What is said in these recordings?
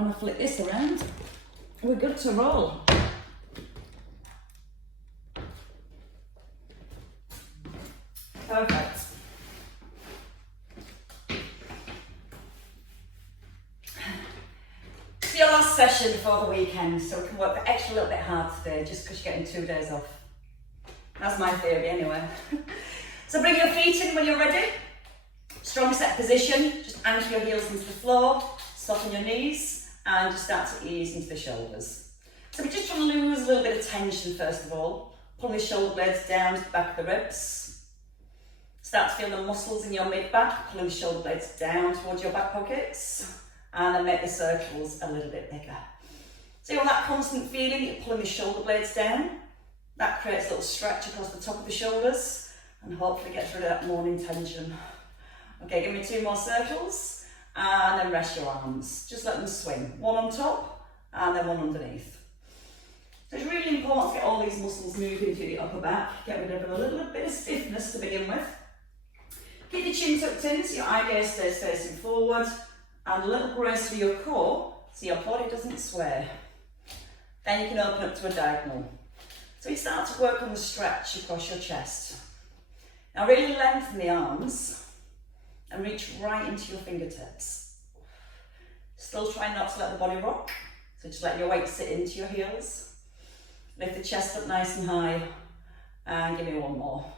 When I flip this around, we're good to roll. Perfect. It's your last session before the weekend, so we can work the extra little bit hard today just because you're getting 2 days off. That's my theory anyway. So bring your feet in when you're ready. Strong set position, just anchor your heels into the floor, soften your knees, and just start to ease into the shoulders. So we're just trying to lose a little bit of tension first of all. Pull the shoulder blades down to the back of the ribs. Start to feel the muscles in your mid-back, pulling the shoulder blades down towards your back pockets, and then make the circles a little bit bigger. So you want that constant feeling, you're pulling the shoulder blades down. That creates a little stretch across the top of the shoulders, and hopefully gets rid of that morning tension. Okay, give me 2 more circles, and then rest your arms. Just let them swing. 1 on top, and then 1 underneath. So it's really important to get all these muscles moving through the upper back, get rid of a little bit of stiffness to begin with. Keep the chin tucked in so your eye gaze stays facing forward, and a little grace through your core so your body doesn't sway. Then you can open up to a diagonal. So you start to work on the stretch across your chest. Now really lengthen the arms and reach right into your fingertips. Still try not to let the body rock, so just let your weight sit into your heels. Lift the chest up nice and high, and give me 1 more.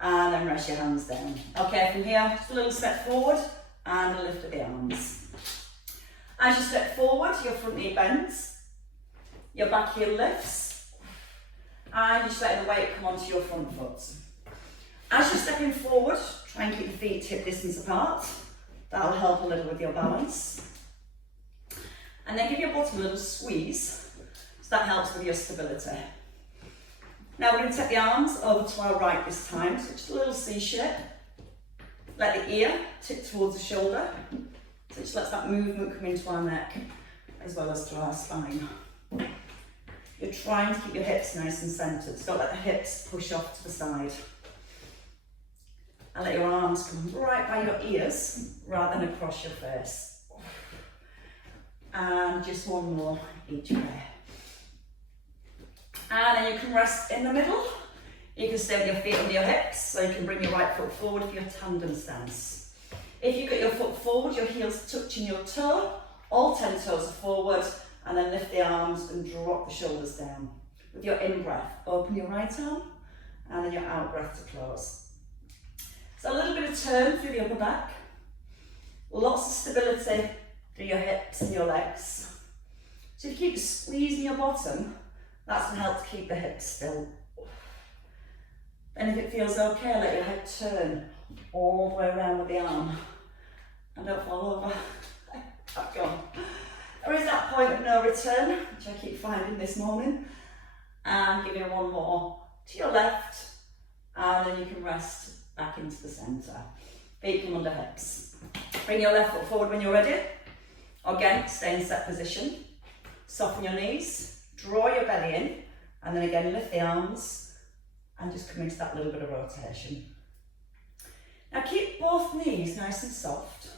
And then rest your hands down. Okay, from here, just a little step forward, and a lift of the arms. As you step forward, your front knee bends, your back heel lifts, and you just let the weight come onto your front foot. As you're stepping forward, try and keep the feet hip distance apart. That'll help a little with your balance. And then give your bottom a little squeeze, so that helps with your stability. Now we're going to take the arms over to our right this time, so just a little C shape. Let the ear tip towards the shoulder, so just let that movement come into our neck, as well as to our spine. You're trying to keep your hips nice and centred, so don't let the hips push off to the side. And let your arms come right by your ears, rather than across your face. And just 1 more each way. And then you can rest in the middle. You can stay with your feet under your hips, so you can bring your right foot forward for your tandem stance. If you get your foot forward, your heels touching your toe, all 10 toes are forward, and then lift the arms and drop the shoulders down. With your in-breath, open your right arm, and then your out-breath to close. So a little bit of turn through the upper back, lots of stability through your hips and your legs. So if you keep squeezing your bottom, that's going to help to keep the hips still. Then if it feels okay, let your head turn all the way around with the arm. And don't fall over. Back on. There is that point of no return, which I keep finding this morning. And give it 1 more to your left, and then you can rest back into the centre. Feet come under hips. Bring your left foot forward when you're ready. Again, stay in set position. Soften your knees. Draw your belly in, and then again lift the arms and just come into that little bit of rotation. Now keep both knees nice and soft.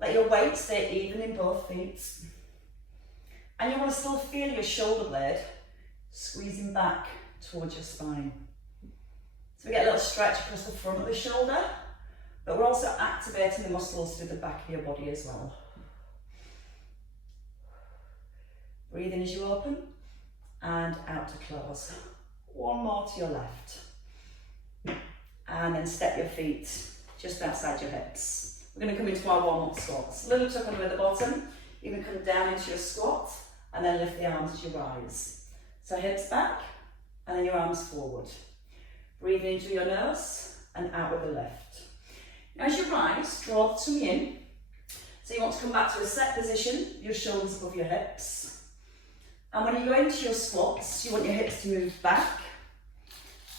Let your weight stay even in both feet. And you want to still feel your shoulder blade squeezing back towards your spine. So we get a little stretch across the front of the shoulder, but we're also activating the muscles through the back of your body as well. Breathe in as you open, and out to close. 1 more to your left. And then step your feet just outside your hips. We're going to come into our warm-up squats. A little tuck under the bottom. You can come down into your squat, and then lift the arms as you rise. So hips back, and then your arms forward. Breathe in through your nose, and out with the lift. Now as you rise, draw the tummy in. So you want to come back to a set position, your shoulders above your hips. And when you go into your squats, you want your hips to move back.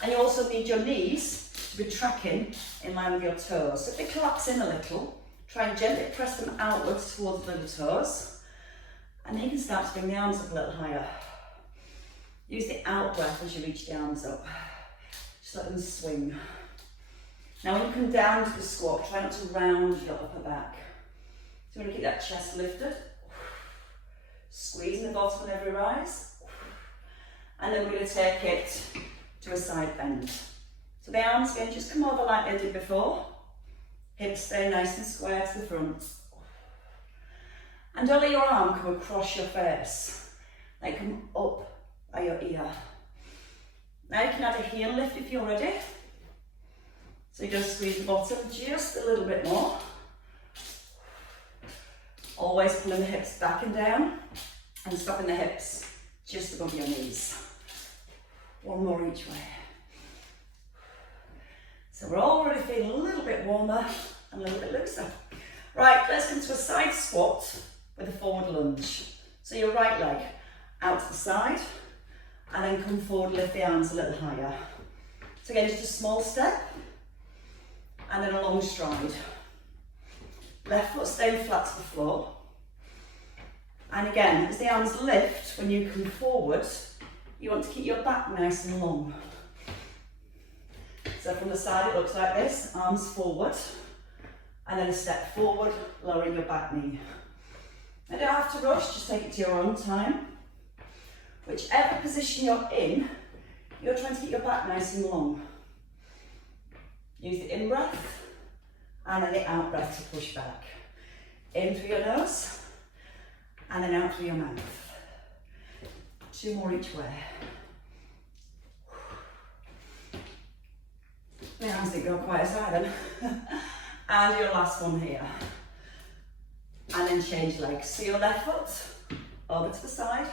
And you also need your knees to be tracking in line with your toes. So if they collapse in a little, try and gently press them outwards towards the little toes. And then you can start to bring the arms up a little higher. Use the out breath as you reach the arms up. Just let them swing. Now when you come down to the squat, try not to round your upper back. So I'm going to keep that chest lifted. Squeezing the bottom of every rise. And then we're going to take it to a side bend. So the arms again just come over like they did before. Hips stay nice and square to the front. And don't let your arm come across your face. Like come up by your ear. Now you can add a heel lift if you're ready. So you're going to squeeze the bottom just a little bit more. Always pulling the hips back and down and stopping the hips just above your knees. One more each way. So we're already feeling a little bit warmer and a little bit looser. Right, let's come to a side squat with a forward lunge. So your right leg out to the side and then come forward, lift the arms a little higher. So again, just a small step and then a long stride. Left foot staying flat to the floor. And again, as the arms lift, when you come forward, you want to keep your back nice and long. So from the side it looks like this, arms forward, and then a step forward, lowering your back knee. You don't have to rush, just take it to your own time. Whichever position you're in, you're trying to keep your back nice and long. Use the in-breath, and then the out-breath to push back. In through your nose, and then out through your mouth. 2 more each way. My arms didn't go quite as high then. And your last one here. And then change legs. So your left foot over to the side,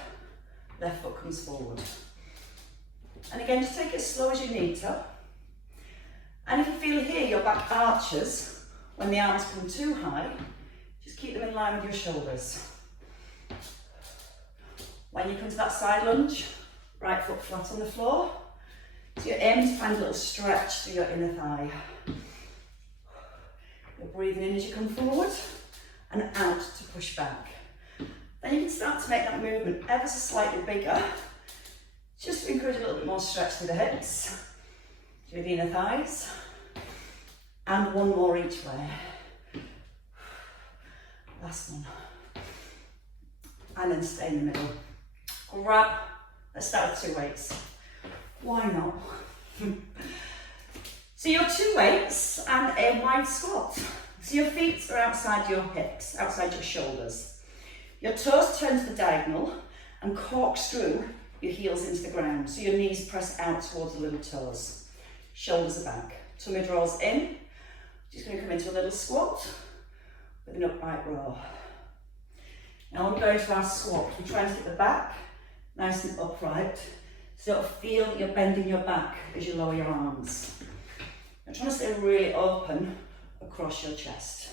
left foot comes forward. And again, just take it as slow as you need to. And if you feel here your back arches, when the arms come too high, just keep them in line with your shoulders. When you come to that side lunge, right foot flat on the floor. So you're aiming to find a little stretch through your inner thigh. You're breathing in as you come forward and out to push back. Then you can start to make that movement ever so slightly bigger, just to encourage a little bit more stretch through the hips, through the inner thighs, and 1 more each way. Last one. And then stay in the middle. Grab, let's start with 2 weights. Why not? So your 2 weights and a wide squat. So your feet are outside your hips, outside your shoulders. Your toes turn to the diagonal and corkscrew your heels into the ground. So your knees press out towards the little toes. Shoulders are back. Tummy draws in. Just going to come into a little squat with an upright row. Now when we go into our squat, we're trying to get the back nice and upright. So you'll feel that you're bending your back as you lower your arms. You're trying to stay really open across your chest.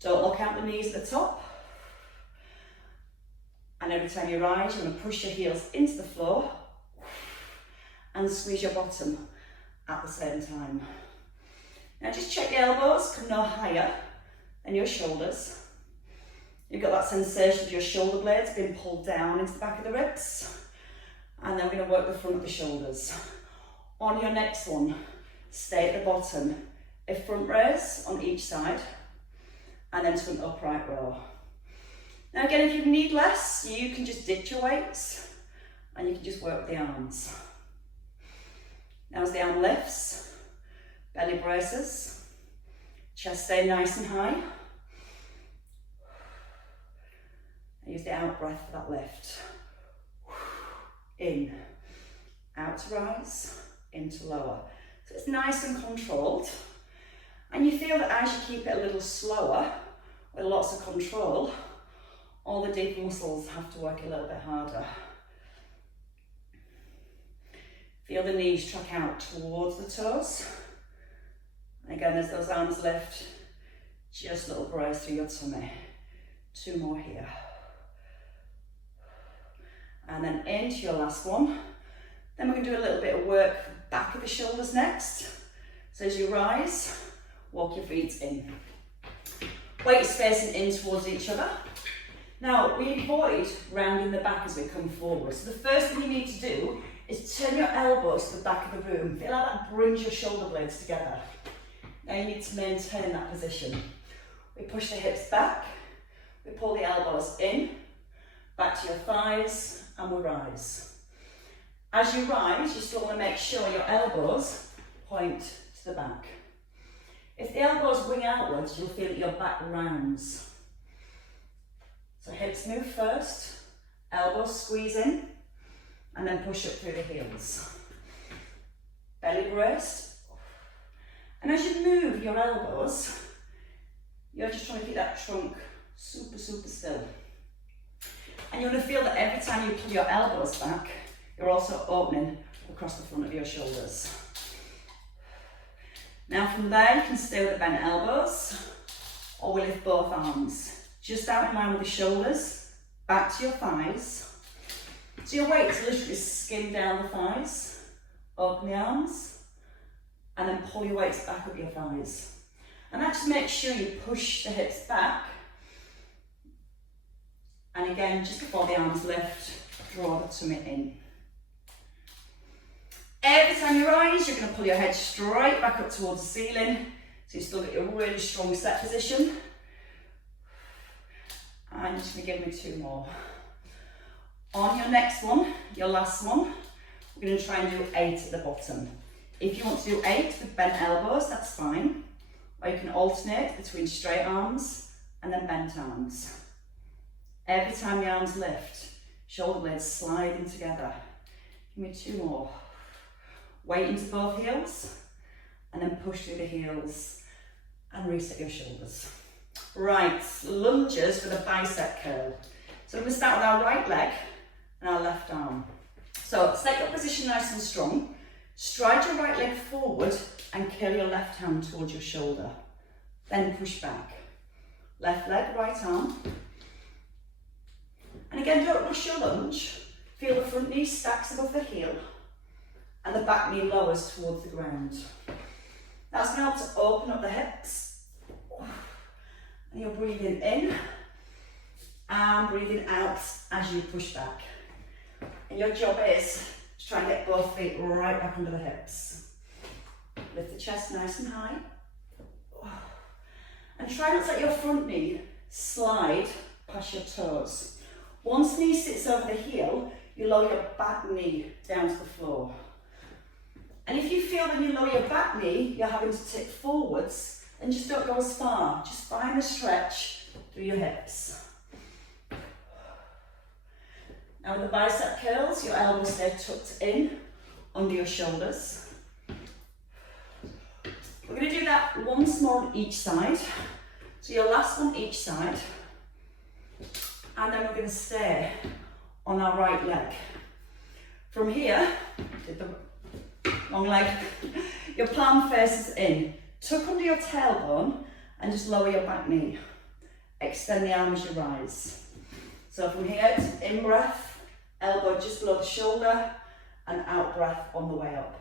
Don't lock out the knees at the top. And every time you rise, you're going to push your heels into the floor and squeeze your bottom at the same time. Now just check the elbows come no higher than your shoulders. You've got that sensation of your shoulder blades being pulled down into the back of the ribs. And then we're going to work the front of the shoulders. On your next one, stay at the bottom. A front raise on each side, and then to an upright row. Now again, if you need less, you can just ditch your weights, and you can just work with the arms. Now as the arm lifts, belly braces, chest stay nice and high. And use the out breath for that lift. In, out to rise, in to lower. So it's nice and controlled. And you feel that as you keep it a little slower, with lots of control, all the deeper muscles have to work a little bit harder. Feel the knees track out towards the toes. And again, as those arms lift, just a little brace through your tummy. 2 more here. And then into your last one. Then we're going to do a little bit of work back of the shoulders next. So as you rise, walk your feet in. Weights facing in towards each other. Now we avoid rounding the back as we come forward. So the first thing you need to do is turn your elbows to the back of the room. Feel like that brings your shoulder blades together. Now you need to maintain that position. We push the hips back, we pull the elbows in, back to your thighs, and we rise. As you rise, you still want to make sure your elbows point to the back. If the elbows wing outwards, you'll feel that your back rounds. So hips move first, elbows squeeze in, and then push up through the heels. Belly brace. And as you move your elbows, you're just trying to keep that trunk super, super still. And you're going to feel that every time you pull your elbows back, you're also opening across the front of your shoulders. Now from there, you can stay with the bent elbows, or we lift both arms. Just out in line with the shoulders, back to your thighs. So your weight is literally skin down the thighs, open the arms, and then pull your weights back up your thighs. And that just makes sure you push the hips back. And again, just before the arms lift, draw the tummy in. Every time you rise, you're going to pull your head straight back up towards the ceiling. So you still get your really strong set position. And you're just going to give me 2 more. On your next one, your last one, we're going to try and do 8 at the bottom. If you want to do 8 with bent elbows, that's fine. Or you can alternate between straight arms and then bent arms. Every time the arms lift, shoulder blades slide in together. Give me 2 more. Weight into both heels, and then push through the heels and reset your shoulders. Right, lunges with a bicep curl. So we're going to start with our right leg and our left arm. So set your position nice and strong. Stride your right leg forward and curl your left hand towards your shoulder. Then push back. Left leg, right arm. And again, don't rush your lunge. Feel the front knee stacks above the heel and the back knee lowers towards the ground. That's going to help to open up the hips. And you're breathing in and breathing out as you push back. And your job is to try and get both feet right back under the hips. Lift the chest nice and high. And try not to let your front knee slide past your toes. Once knee sits over the heel, you lower your back knee down to the floor. And if you feel when you lower your back knee, you're having to tip forwards, then just don't go as far. Just find a stretch through your hips. Now with the bicep curls, your elbows stay tucked in under your shoulders. We're going to do that once more on each side. So your last one each side. And then we're going to stay on our right leg. From here, did the long leg, your palm faces in. Tuck under your tailbone and just lower your back knee. Extend the arm as you rise. So from here, it's in breath, elbow just below the shoulder, and out breath on the way up.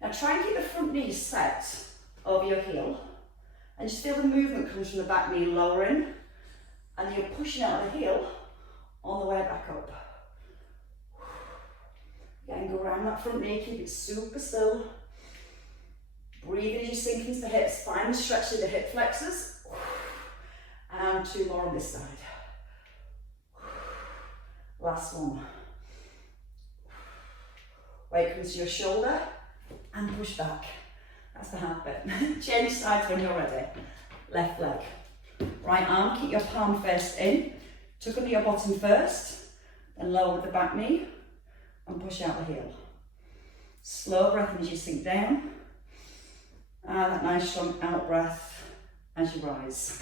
Now try and keep the front knee set over your heel, and just feel the movement comes from the back knee lowering, and you're pushing out the heel on the way back up. Again, go around that front knee, keep it super still. Breathe as you sink into the hips, find the stretch through the hip flexors. And 2 more on this side. Last one. Weight comes to your shoulder and push back. That's the hard bit. Change sides when you're ready. Left leg. Right arm, keep your palm first in. Tuck under your bottom first, then lower with the back knee and push out the heel. Slow breath as you sink down. And that nice strong out breath as you rise.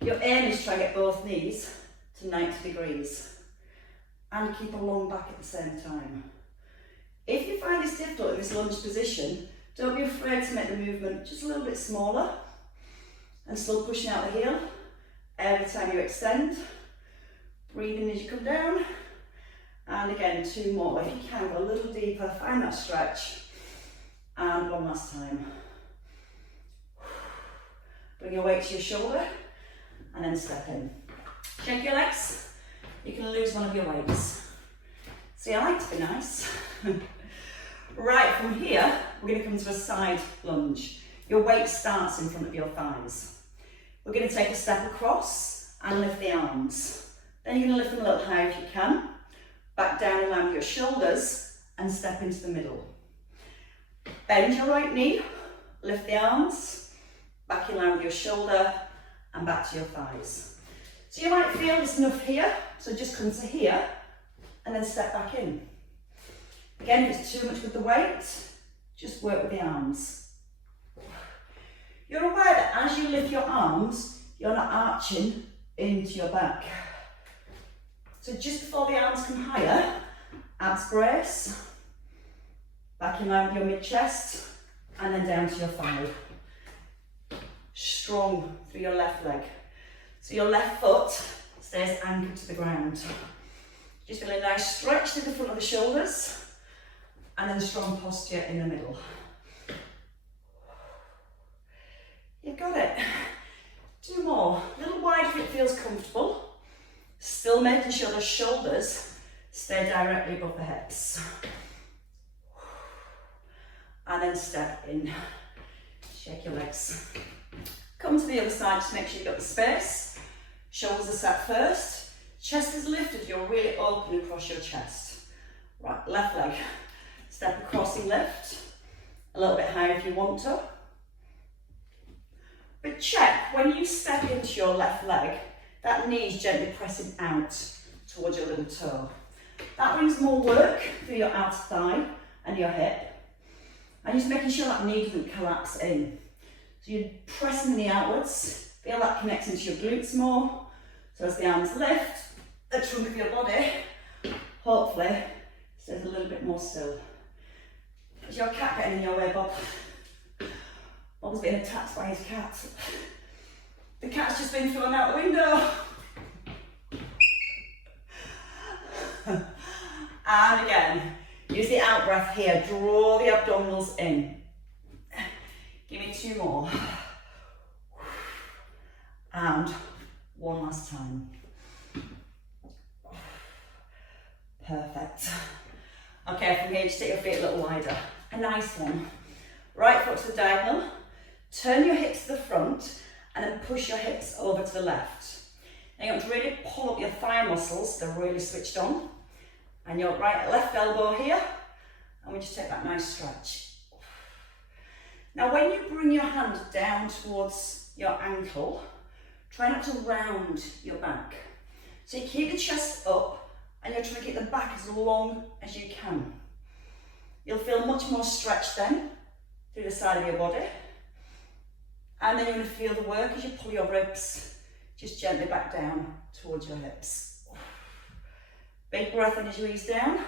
Your aim is to try and get both knees to 90 degrees and keep a long back at the same time. If you find this difficult in this lunge position, don't be afraid to make the movement just a little bit smaller and still pushing out the heel every time you extend. Breathing as you come down. And again, 2 more. If you can, go a little deeper, find that stretch. And one last time. Bring your weight to your shoulder and then step in. Check your legs. You can lose one of your weights. See, I like to be nice. Right, from here, we're going to come to a side lunge. Your weight starts in front of your thighs. we're going to take a step across and lift the arms. Then you're going to lift them a little higher if you can. Back down in line with your shoulders and step into the middle. Bend your right knee, lift the arms, back in line with your shoulder and back to your thighs. So you might feel this enough here, so just come to here and then step back in. Again, if it's too much with the weight, just work with the arms. You're aware that as you lift your arms, you're not arching into your back. So just before the arms come higher, abs brace, back in line with your mid-chest, and then down to your thigh. Strong through your left leg. So your left foot stays anchored to the ground. Just feel a nice stretch through the front of the shoulders, and then strong posture in the middle. You've got it. 2 more. A little wide if it feels comfortable. Still making sure the shoulders stay directly above the hips. And then step in. Shake your legs. Come to the other side, just make sure you've got the space. Shoulders are sat first. Chest is lifted, you're really open across your chest. Right, left leg. Step across and lift. A little bit higher if you want to. But check, when you step into your left leg, that knee is gently pressing out towards your little toe. That brings more work through your outer thigh and your hip. And just making sure that knee doesn't collapse in. So you're pressing the knee outwards, feel that connects into your glutes more. So as the arms lift, the trunk of your body, hopefully, stays a little bit more still. Is your cat getting in your way, Bob? Bob's being attacked by his cat. The cat's just been thrown out the window. And again, use the out breath here, draw the abdominals in. Give me 2 more. And 1 last time. Perfect. Okay, from here, just take your feet a little wider. A nice one. Right foot to the diagonal. Turn your hips to the front and then push your hips over to the left. Now you want to really pull up your thigh muscles, they're really switched on. And your left elbow here, and we just take that nice stretch. Now when you bring your hand down towards your ankle, try not to round your back. So you keep the chest up and you're trying to keep the back as long as you can. You'll feel much more stretch then through the side of your body. And then you're going to feel the work as you pull your ribs just gently back down towards your hips. Big breath in as you ease down,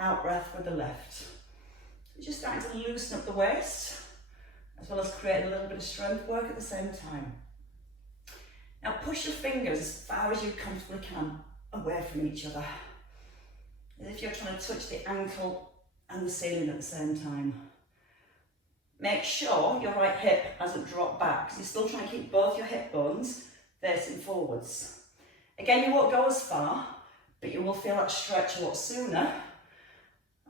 out breath with the left. So just starting to loosen up the waist, as well as create a little bit of strength work at the same time. Now push your fingers as far as you comfortably can away from each other. As if you're trying to touch the ankle and the ceiling at the same time. Make sure your right hip hasn't dropped back, because you're still trying to keep both your hip bones facing forwards. Again, you won't go as far, but you will feel that stretch a lot sooner,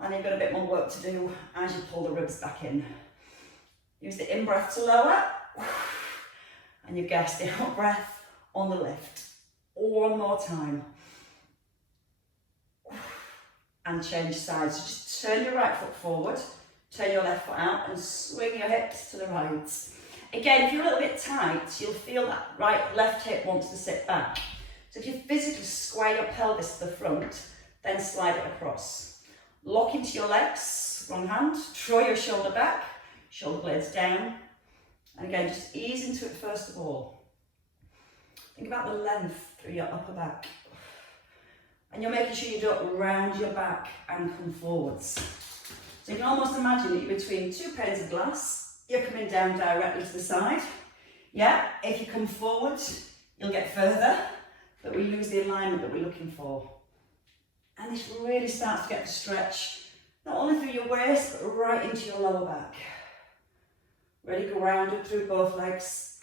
and you've got a bit more work to do as you pull the ribs back in. Use the in-breath to lower, and you guess the out-breath on the lift. 1 more time. And change sides. So just turn your right foot forward, turn your left foot out, and swing your hips to the right. Again, if you're a little bit tight, you'll feel that left hip wants to sit back. So if you physically square your pelvis to the front, then slide it across. Lock into your legs, wrong hand, draw your shoulder back, shoulder blades down. And again, just ease into it first of all. Think about the length through your upper back. And you're making sure you don't round your back and come forwards. So you can almost imagine that you're between 2 panes of glass, you're coming down directly to the side. Yeah, if you come forward, you'll get further, but we lose the alignment that we're looking for. And this really starts to get the stretch, not only through your waist, but right into your lower back. Really grounded through both legs.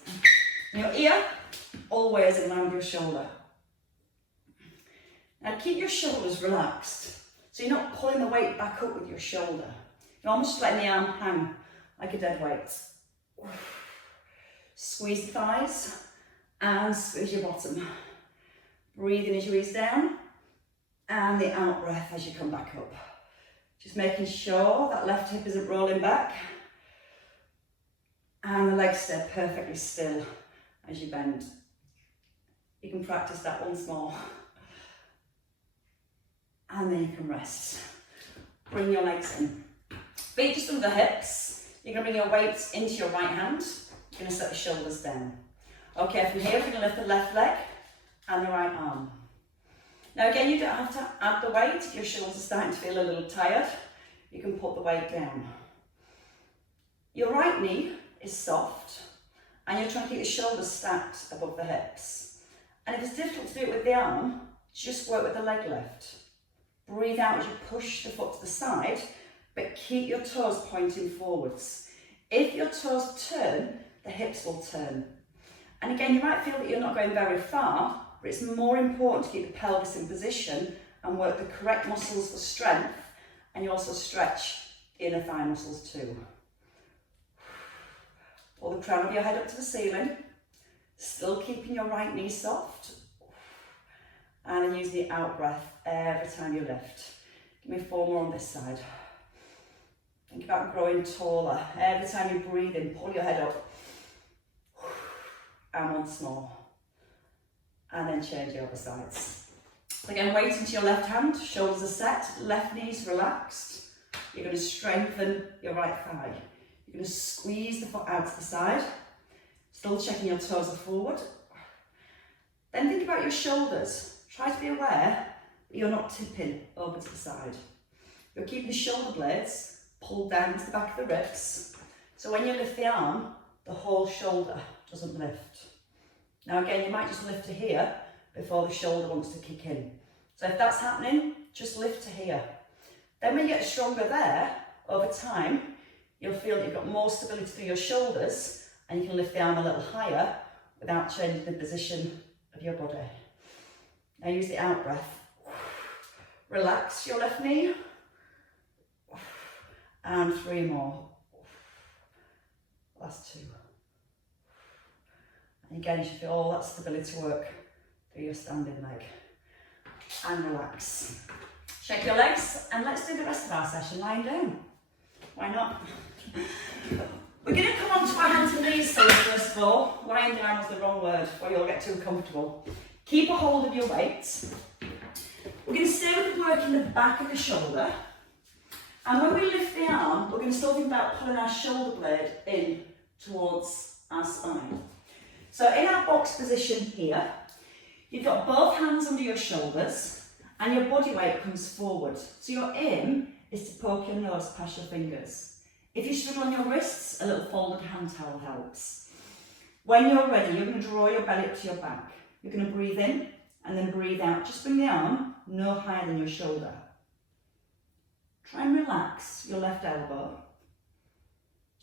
And your ear, always in line with your shoulder. Now keep your shoulders relaxed, so you're not pulling the weight back up with your shoulder. You're almost letting the arm hang like a dead weight. Squeeze the thighs, and squeeze your bottom. Breathe in as you ease down, and the out breath as you come back up. Just making sure that left hip isn't rolling back, and the legs stay perfectly still as you bend. You can practice that once more, and then you can rest. Bring your legs in. Feet just under the hips. You're going to bring your weights into your right hand. You're going to set the shoulders down. Okay, from here we're going to lift the left leg and the right arm. Now again, you don't have to add the weight. If your shoulders are starting to feel a little tired, you can put the weight down. Your right knee is soft, and you're trying to keep the shoulders stacked above the hips. And if it's difficult to do it with the arm, just work with the leg lift. Breathe out as you push the foot to the side, but keep your toes pointing forwards. If your toes turn, the hips will turn. And again, you might feel that you're not going very far, but it's more important to keep the pelvis in position and work the correct muscles for strength, and you also stretch the inner thigh muscles too. Pull the crown of your head up to the ceiling, still keeping your right knee soft, and then use the out breath every time you lift. Give me 4 more on this side. Think about growing taller. Every time you breathe in, pull your head up. And once more. And then change the other sides. So again, weight into your left hand, shoulders are set, left knee's relaxed. You're going to strengthen your right thigh. You're going to squeeze the foot out to the side, still checking your toes are forward. Then think about your shoulders. Try to be aware that you're not tipping over to the side. You're keeping the shoulder blades pulled down to the back of the ribs. So when you lift the arm, the whole shoulder doesn't lift. Now again, you might just lift to here before the shoulder wants to kick in. So if that's happening, just lift to here. Then when you get stronger there, over time, you'll feel that you've got more stability through your shoulders, and you can lift the arm a little higher without changing the position of your body. Now use the out breath. Relax your left knee. And 3 more. Last 2. And again, you should feel all that stability work through your standing leg. And relax. Shake your legs, and let's do the rest of our session lying down. Why not? We're going to come onto our hands and knees first of all. Lying down was the wrong word, or you'll get too comfortable. Keep a hold of your weights. We're going to stay with working the back of the shoulder. And when we lift the arm, we're going to still think about pulling our shoulder blade in towards our spine. So in our box position here, you've got both hands under your shoulders and your body weight comes forward. So your aim is to poke your nose past your fingers. If you struggle on your wrists, a little folded hand towel helps. When you're ready, you're going to draw your belly up to your back. You're going to breathe in and then breathe out. Just bring the arm no higher than your shoulder. Try and relax your left elbow.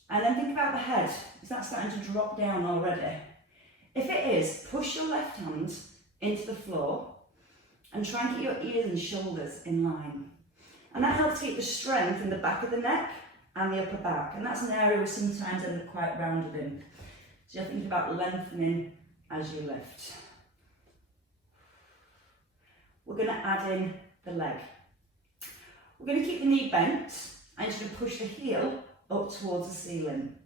And then think about the head. Is that starting to drop down already? If it is, push your left hand into the floor and try and get your ears and shoulders in line. And that helps keep the strength in the back of the neck and the upper back. And that's an area we sometimes end up quite rounded in. So you're thinking about lengthening as you lift. We're going to add in the leg. We're going to keep the knee bent and you're going to push the heel up towards the ceiling.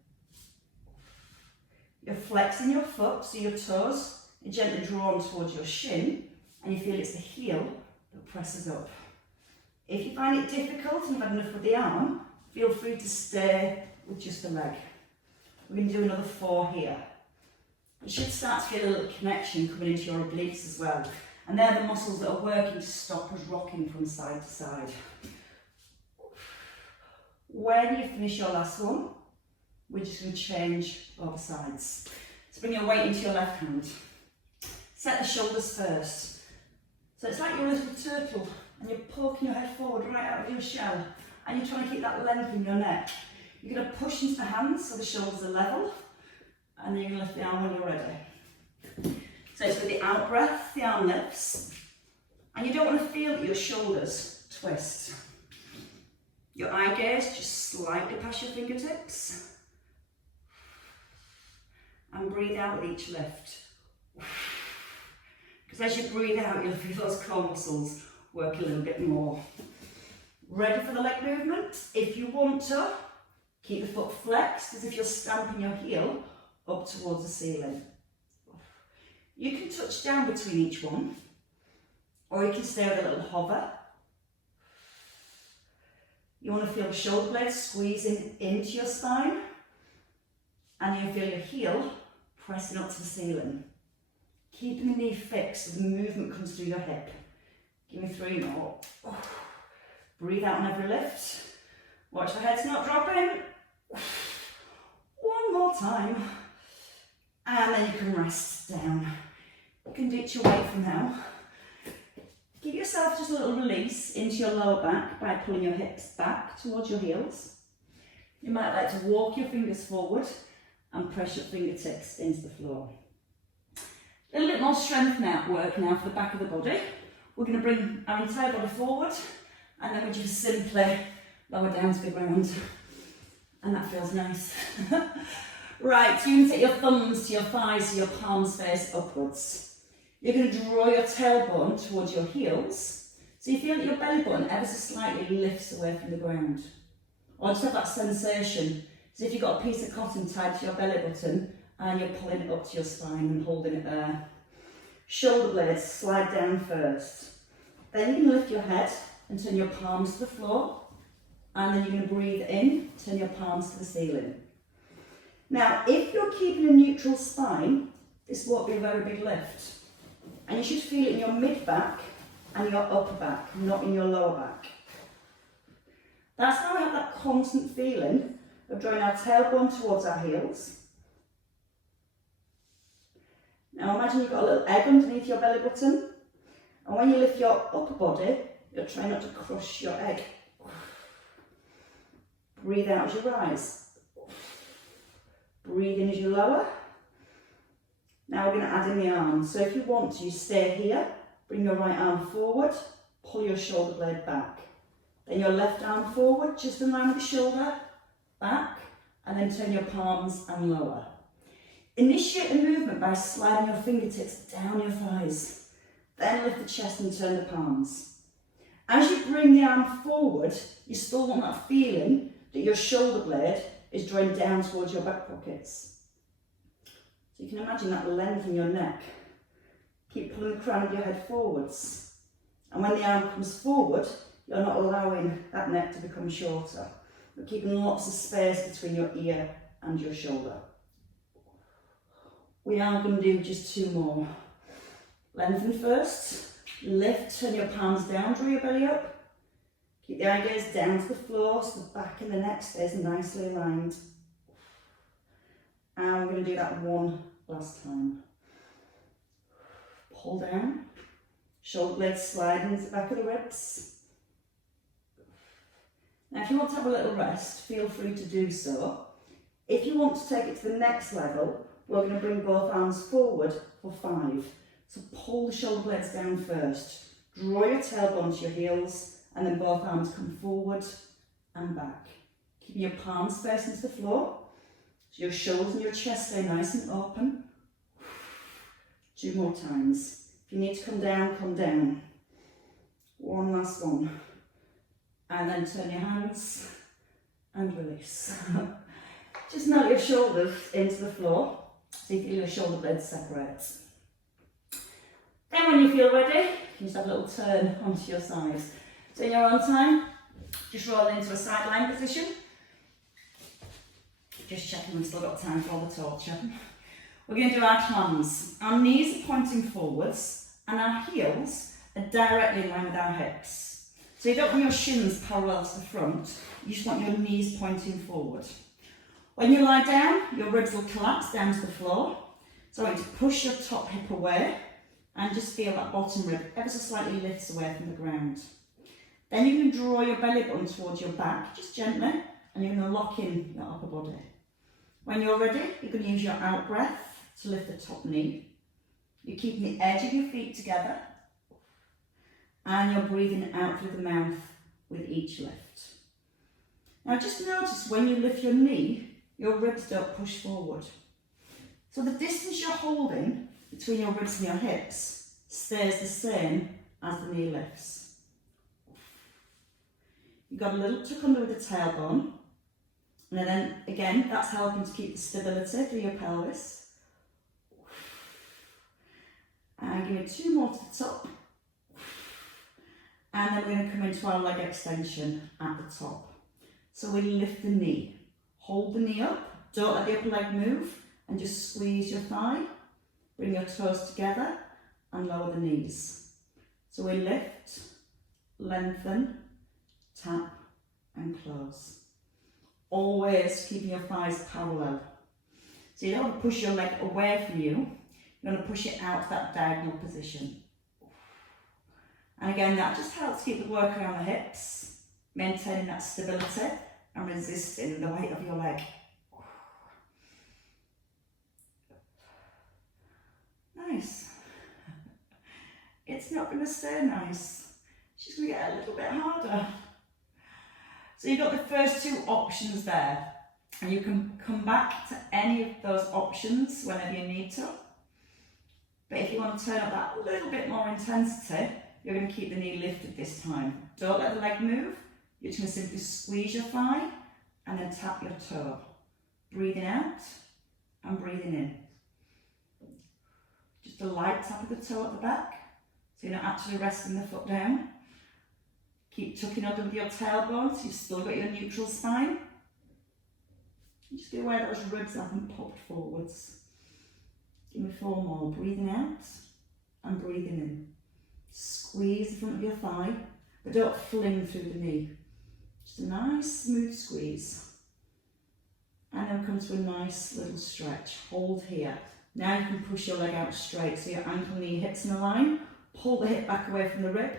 You're flexing your foot so your toes are gently drawn towards your shin and you feel it's the heel that presses up. If you find it difficult and you've had enough with the arm, feel free to stay with just the leg. We're going to do another 4 here. You should start to feel a little connection coming into your obliques as well. And they're the muscles that are working to stop us rocking from side to side. When you finish your last one, we're just going to change over sides. So bring your weight into your left hand. Set the shoulders first. So it's like you're a little turtle and you're poking your head forward right out of your shell and you're trying to keep that length in your neck. You're going to push into the hands so the shoulders are level and then you're going to lift the arm when you're ready. So it's with the out breath, the arm lifts, and you don't want to feel that your shoulders twist. Your eye gaze just slightly past your fingertips. And breathe out with each lift. Because as you breathe out, you'll feel those core muscles work a little bit more. Ready for the leg movement? If you want to, keep the foot flexed as if you're stamping your heel up towards the ceiling. You can touch down between each one, or you can stay with a little hover. You want to feel the shoulder blades squeezing into your spine, and you feel your heel pressing up to the ceiling. Keeping the knee fixed as the movement comes through your hip. Give me 3 more. Breathe out on every lift. Watch the head's not dropping. 1 more time. And then you can rest down. You can ditch your weight from now. Give yourself just a little release into your lower back by pulling your hips back towards your heels. You might like to walk your fingers forward and press your fingertips into the floor. A little bit more strength work now for the back of the body. We're going to bring our entire body forward, and then we just simply lower down to the ground. And that feels nice. Right, so you can take your thumbs to your thighs so your palms face upwards. You're going to draw your tailbone towards your heels, so you feel that your belly button ever so slightly lifts away from the ground. Or just have that sensation, as if you've got a piece of cotton tied to your belly button and you're pulling it up to your spine and holding it there. Shoulder blades slide down first. Then you're going to lift your head and turn your palms to the floor, and then you're going to breathe in, turn your palms to the ceiling. Now, if you're keeping a neutral spine, this won't be a very big lift. And you should feel it in your mid-back and your upper back, not in your lower back. That's how we have that constant feeling of drawing our tailbone towards our heels. Now imagine you've got a little egg underneath your belly button, and when you lift your upper body, you're trying not to crush your egg. Breathe out as you rise. Breathe in as you lower. Now we're going to add in the arms. So if you want to, you stay here, bring your right arm forward, pull your shoulder blade back. Then your left arm forward, just in line with the shoulder, back, and then turn your palms and lower. Initiate the movement by sliding your fingertips down your thighs. Then lift the chest and turn the palms. As you bring the arm forward, you still want that feeling that your shoulder blade is drawing down towards your back pockets. So you can imagine that length in your neck. Keep pulling the crown of your head forwards. And when the arm comes forward, you're not allowing that neck to become shorter. You're keeping lots of space between your ear and your shoulder. We are going to do just 2 more. Lengthen first. Lift, turn your palms down, draw your belly up. Keep the eye gaze down to the floor so the back and the neck stays nicely aligned. And we're going to do that 1 last time. Pull down. Shoulder blades slide into the back of the ribs. Now if you want to have a little rest, feel free to do so. If you want to take it to the next level, we're going to bring both arms forward for 5. So pull the shoulder blades down first. Draw your tailbone to your heels, and then both arms come forward and back. Keeping your palms facing to the floor. So your shoulders and your chest stay nice and open. 2 more times. If you need to come down, come down. 1 last one. And then turn your hands and release. Just melt your shoulders into the floor so you feel your shoulder blades separate. Then when you feel ready, you just have a little turn onto your sides. So in your own time, just roll into a sideline position. Just checking we've still got time for all the torture. We're going to do our clams. Our knees are pointing forwards and our heels are directly in line with our hips. So you don't want your shins parallel to the front, you just want your knees pointing forward. When you lie down, your ribs will collapse down to the floor. So I want you to push your top hip away and just feel that bottom rib ever so slightly lifts away from the ground. Then you can draw your belly button towards your back, just gently, and you're going to lock in your upper body. When you're ready, you're going to use your out breath to lift the top knee. You're keeping the edge of your feet together, and you're breathing out through the mouth with each lift. Now just notice when you lift your knee, your ribs don't push forward. So the distance you're holding between your ribs and your hips stays the same as the knee lifts. You've got a little tuck under with the tailbone, and then again that's helping to keep the stability through your pelvis. And give me 2 more to the top. And then we're going to come into our leg extension at the top. So we lift the knee, hold the knee up, don't let the upper leg move, and just squeeze your thigh. Bring your toes together and lower the knees. So we lift, lengthen, tap and close. Always keeping your thighs parallel. So you don't want to push your leg away from you, you're going to push it out to that diagonal position. And again, that just helps keep the work around the hips, maintaining that stability and resisting the weight of your leg. Nice. It's not going to stay nice. It's just going to get a little bit harder. So you've got the first 2 options there. And you can come back to any of those options whenever you need to. But if you want to turn up that little bit more intensity, you're going to keep the knee lifted this time. Don't let the leg move. You're just going to simply squeeze your thigh and then tap your toe. Breathing out and breathing in. Just a light tap of the toe at the back, so you're not actually resting the foot down. Keep tucking under with your tailbone, so you've still got your neutral spine. And just be aware that those ribs haven't popped forwards. Give me 4 more. Breathing out and breathing in. Squeeze the front of your thigh, but don't fling through the knee. Just a nice smooth squeeze. And then come to a nice little stretch. Hold here. Now you can push your leg out straight, so your ankle, knee, hips in a line. Pull the hip back away from the rib,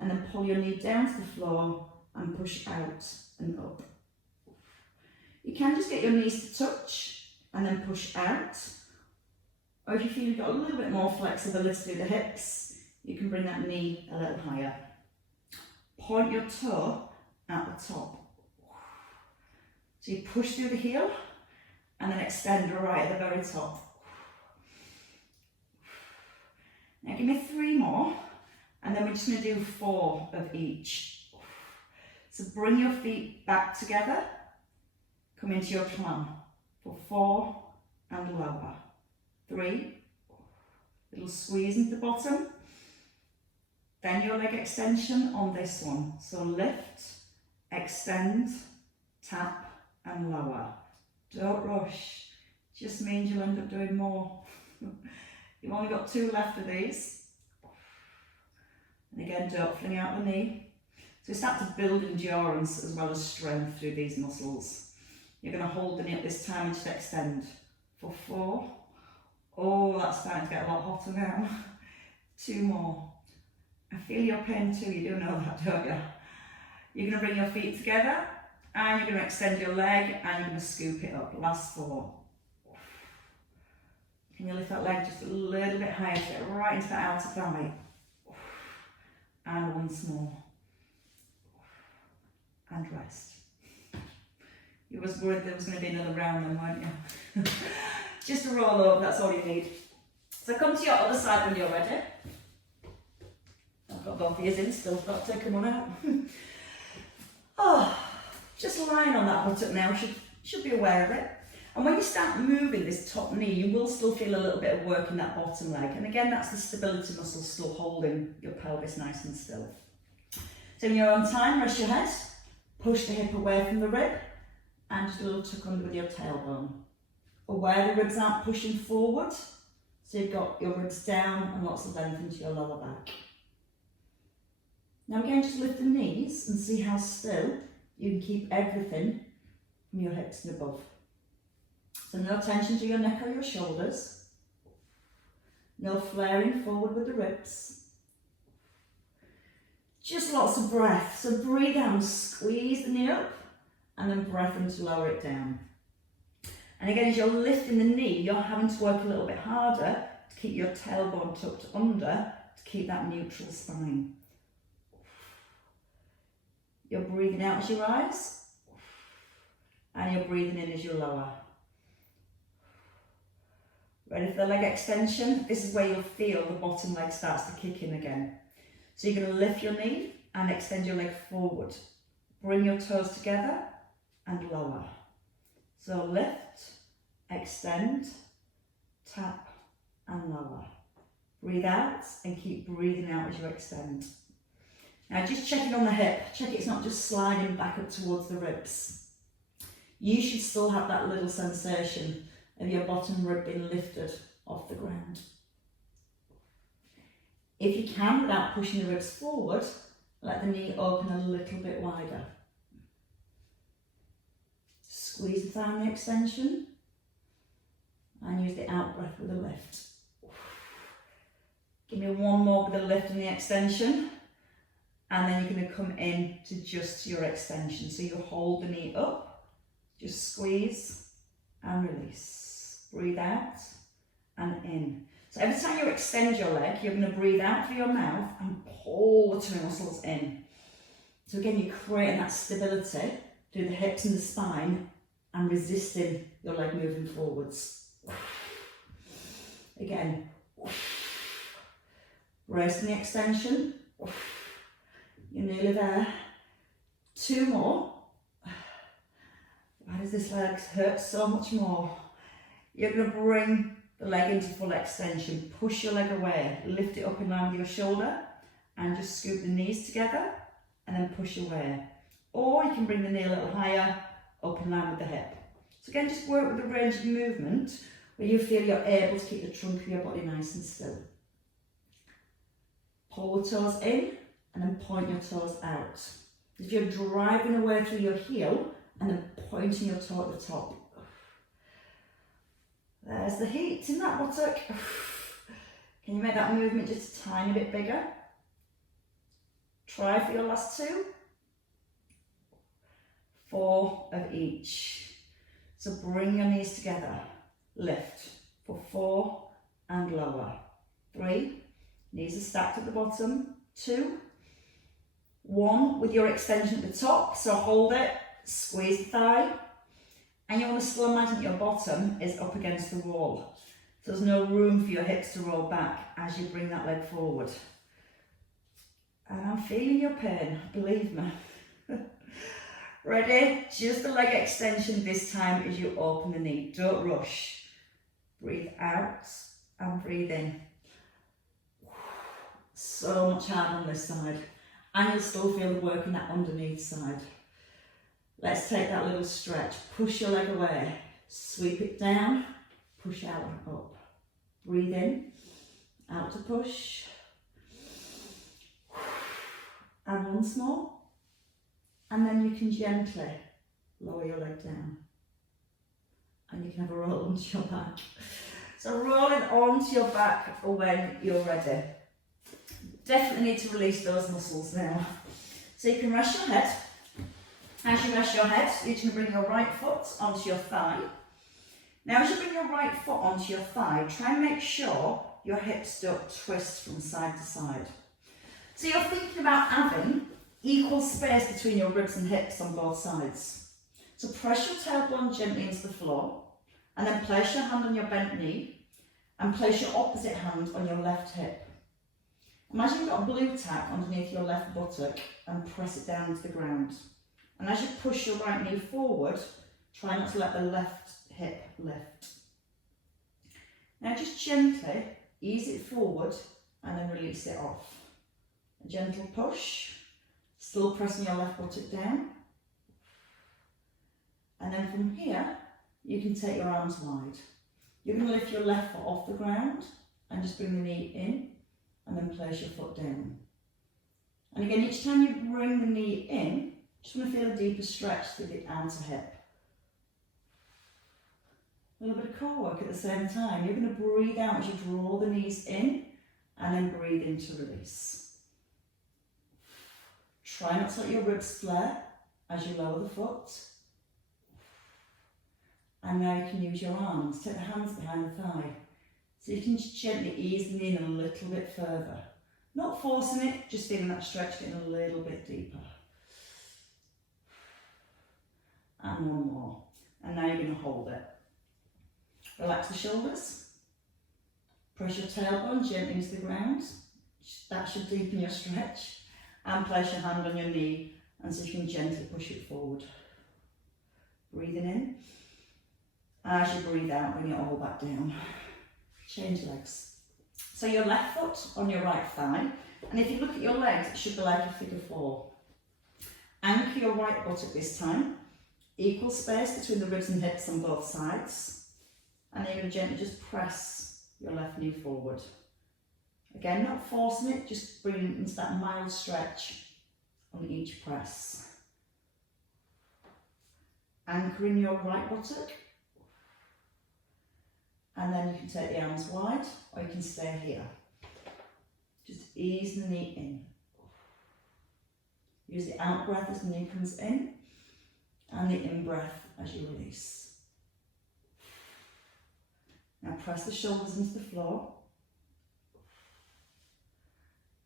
and then pull your knee down to the floor and push out and up. You can just get your knees to touch and then push out. Or if you feel you've got a little bit more flexibility through the hips, you can bring that knee a little higher. Point your toe at the top. So you push through the heel and then extend right at the very top. Now give me 3 more, and then we're just going to do 4 of each. So bring your feet back together, come into your clam for 4 and lower. 3, little squeeze into the bottom, then your leg extension on this one. So lift, extend, tap and lower. Don't rush, just means you'll end up doing more. You've only got 2 left of these. And again, don't fling out the knee. So we start to build endurance as well as strength through these muscles. You're going to hold the knee at this time and just extend for 4. Oh, that's starting to get a lot hotter now. 2 more. I feel your pain too, you do know that, don't you? You're going to bring your feet together and you're going to extend your leg and you're going to scoop it up. Last 4. Can you lift that leg just a little bit higher, get right into that outer thigh. And once more. And rest. You was worried there was going to be another round then, weren't you? Just a roll over, that's all you need. So come to your other side when you're ready. I've got both ears in still, got to take them on out. Oh, just lying on that buttock now, should be aware of it. And when you start moving this top knee, you will still feel a little bit of work in that bottom leg. And again, that's the stability muscle still holding your pelvis nice and still. So when you're on time, rest your head, push the hip away from the rib, and just a little tuck under with your tailbone. Aware the ribs aren't pushing forward, so you've got your ribs down and lots of length into your lower back. Now again, just lift the knees and see how still you can keep everything from your hips and above. So no tension to your neck or your shoulders. No flaring forward with the ribs. Just lots of breath. So breathe out, squeeze the knee up, and then breath in to lower it down. And again, as you're lifting the knee, you're having to work a little bit harder to keep your tailbone tucked under, to keep that neutral spine. You're breathing out as you rise, and you're breathing in as you lower. Ready for the leg extension? This is where you'll feel the bottom leg starts to kick in again. So you're going to lift your knee and extend your leg forward. Bring your toes together and lower. So lift, extend, tap and lower. Breathe out and keep breathing out as you extend. Now just checking on the hip, check it's not just sliding back up towards the ribs. You should still have that little sensation of your bottom rib being lifted off the ground. If you can, without pushing the ribs forward, let the knee open a little bit wider. Squeeze the thigh on the extension and use the out breath with a lift. Give me one more with a lift and the extension, and then you're going to come in to just your extension. So you hold the knee up, just squeeze and release. Breathe out and in. So every time you extend your leg, you're going to breathe out through your mouth and pull the tummy muscles in. So again, you're creating that stability through the hips and the spine and resisting your leg moving forwards. Again. Brace in the extension. You're nearly there. 2 more. Why does this leg hurt so much more? You're going to bring the leg into full extension. Push your leg away. Lift it up in line with your shoulder and just scoop the knees together and then push away. Or you can bring the knee a little higher, up in line with the hip. So again, just work with the range of movement where you feel you're able to keep the trunk of your body nice and still. Pull the toes in and then point your toes out. If you're driving away through your heel and then pointing your toe at the top. There's the heat in that buttock. Can you make that movement just a tiny bit bigger? Try for your last 2. 4 of each. So bring your knees together. Lift for 4 and lower. 3. Knees are stacked at the bottom. 2. 1 with your extension at the top. So hold it, squeeze the thigh. And you want to still imagine that your bottom is up against the wall. So there's no room for your hips to roll back as you bring that leg forward. And I'm feeling your pain, believe me. Ready? Just the leg extension this time as you open the knee. Don't rush. Breathe out and breathe in. So much harder on this side. And you'll still feel the work in that underneath side. Let's take that little stretch. Push your leg away. Sweep it down. Push out and up. Breathe in. Out to push. And once more. And then you can gently lower your leg down. And you can have a roll onto your back. So rolling onto your back when you're ready. Definitely need to release those muscles now. So you can rest your head. As you rest your head, you're going to bring your right foot onto your thigh. Now as you bring your right foot onto your thigh, try and make sure your hips don't twist from side to side. So you're thinking about having equal space between your ribs and hips on both sides. So press your tailbone gently into the floor and then place your hand on your bent knee and place your opposite hand on your left hip. Imagine you've got a blue tack underneath your left buttock and press it down to the ground. And as you push your right knee forward, try not to let the left hip lift. Now just gently ease it forward and then release it off. A gentle push, still pressing your left buttock down. And then from here, you can take your arms wide. You're going to lift your left foot off the ground and just bring the knee in and then place your foot down. And again, each time you bring the knee in, just want to feel a deeper stretch through the outer hip. A little bit of core work at the same time. You're going to breathe out as you draw the knees in and then breathe in to release. Try not to let your ribs flare as you lower the foot. And now you can use your arms. Take the hands behind the thigh. So you can just gently ease the knee in a little bit further. Not forcing it, just feeling that stretch getting a little bit deeper. And one more. And now you're going to hold it. Relax the shoulders. Press your tailbone gently into the ground. That should deepen your stretch. And place your hand on your knee and so you can gently push it forward. Breathing in. As you breathe out, bring it all back down. Change legs. So your left foot on your right thigh, and if you look at your legs, it should be like a figure four. Anchor your right buttock this time. Equal space between the ribs and hips on both sides. And then you're going to gently just press your left knee forward. Again, not forcing it, just bringing it into that mild stretch on each press. Anchoring your right buttock. And then you can take the arms wide, or you can stay here. Just ease the knee in. Use the out breath as the knee comes in, and the in breath as you release. Now press the shoulders into the floor.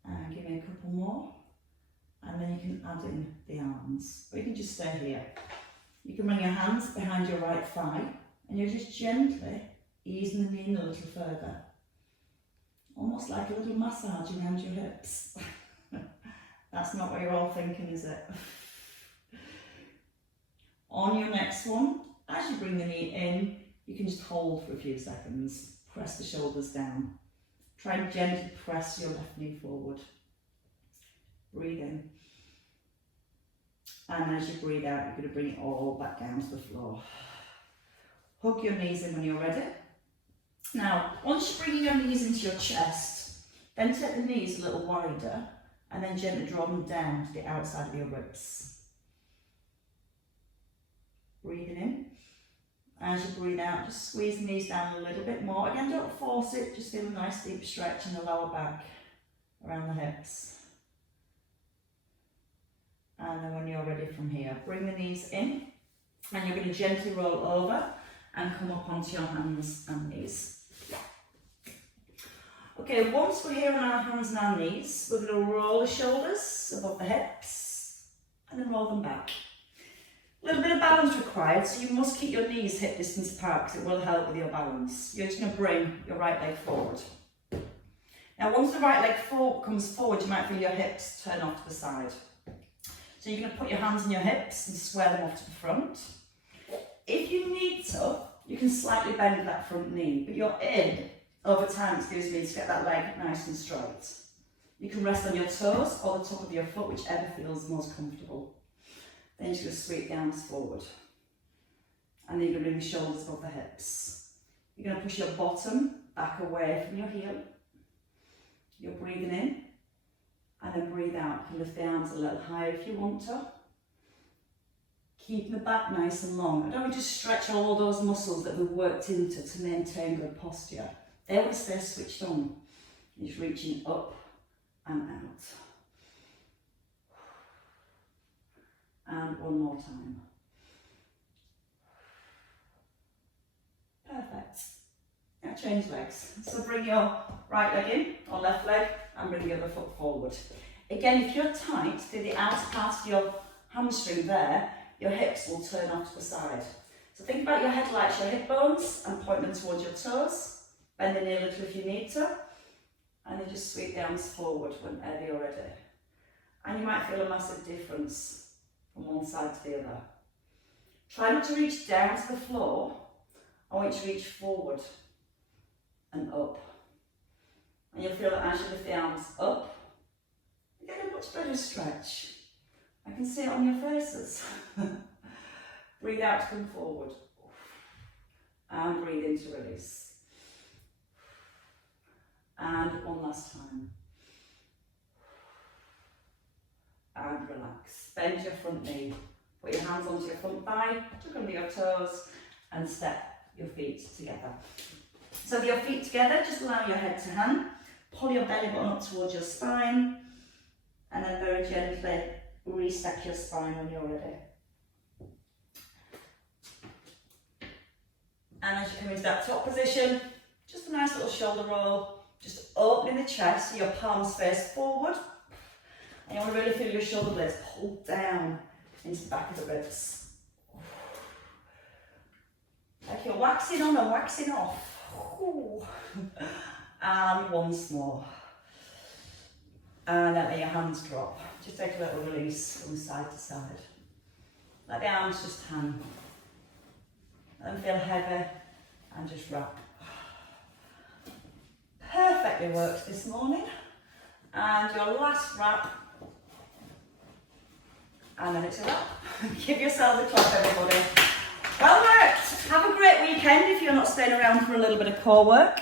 And give me a couple more. And then you can add in the arms, or you can just stay here. You can bring your hands behind your right thigh, and you're just gently easing the knee in a little further. Almost like a little massage around your hips. That's not what you're all thinking, is it? On your next one, as you bring the knee in, you can just hold for a few seconds. Press the shoulders down. Try and gently press your left knee forward. Breathe in. And as you breathe out, you're going to bring it all back down to the floor. Hug your knees in when you're ready. Now, once you're bringing your knees into your chest, then take the knees a little wider and then gently draw them down to the outside of your ribs. Breathing in. As you breathe out, just squeeze the knees down a little bit more. Again, don't force it, just feel a nice deep stretch in the lower back around the hips. And then when you're ready from here, bring the knees in and you're going to gently roll over and come up onto your hands and knees. Okay, once we're here on our hands and our knees, we're going to roll the shoulders above the hips and then roll them back. A little bit of balance required, so you must keep your knees hip distance apart because it will help with your balance. You're just going to bring your right leg forward. Now once the right leg comes forward, you might feel your hips turn off to the side. So you're going to put your hands on your hips and square them off to the front. If you need to, you can slightly bend that front knee, but your in, over time, excuse me, to get that leg nice and straight. You can rest on your toes or the top of your foot, whichever feels most comfortable. Then you're just going to sweep the arms forward. And then you're going to bring the shoulders above the hips. You're going to push your bottom back away from your heel. You're breathing in. And then breathe out. You can lift the arms a little higher if you want to. Keeping the back nice and long. I don't want to just stretch all those muscles that we've worked into to maintain good posture. They want to stay switched on. You're just reaching up and out. And one more time. Perfect. Now change legs. So bring your right leg in, or left leg, and bring the other foot forward. Again, if you're tight, do the outer part of your hamstring there, your hips will turn off to the side. So think about your headlights, your hip bones, and point them towards your toes. Bend the knee a little if you need to. And then just sweep the arms forward whenever you're ready. And you might feel a massive difference from one side to the other. Try not to reach down to the floor. I want you to reach forward and up. And you'll feel that as you lift the arms up, you get a much better stretch. I can see it on your faces. Breathe out to come forward. And breathe in to release. And one last time. And relax. Bend your front knee. Put your hands onto your front thigh, tuck under your toes, and step your feet together. So with your feet together, just allow your head to hang. Pull your belly button up towards your spine, and then very gently restep your spine when you're ready. And as you come into that top position, just a nice little shoulder roll, just opening the chest so your palms face forward. And you want to really feel your shoulder blades pull down into the back of the ribs. Like you're waxing on and waxing off. And once more. And then let your hands drop. Just take a little release from side to side. Let the arms just hang. Let them feel heavy and just wrap. Perfectly worked this morning. And your last wrap. And then it's a wrap. Give yourself a clap, everybody. Well worked. Have a great weekend if you're not staying around for a little bit of core work.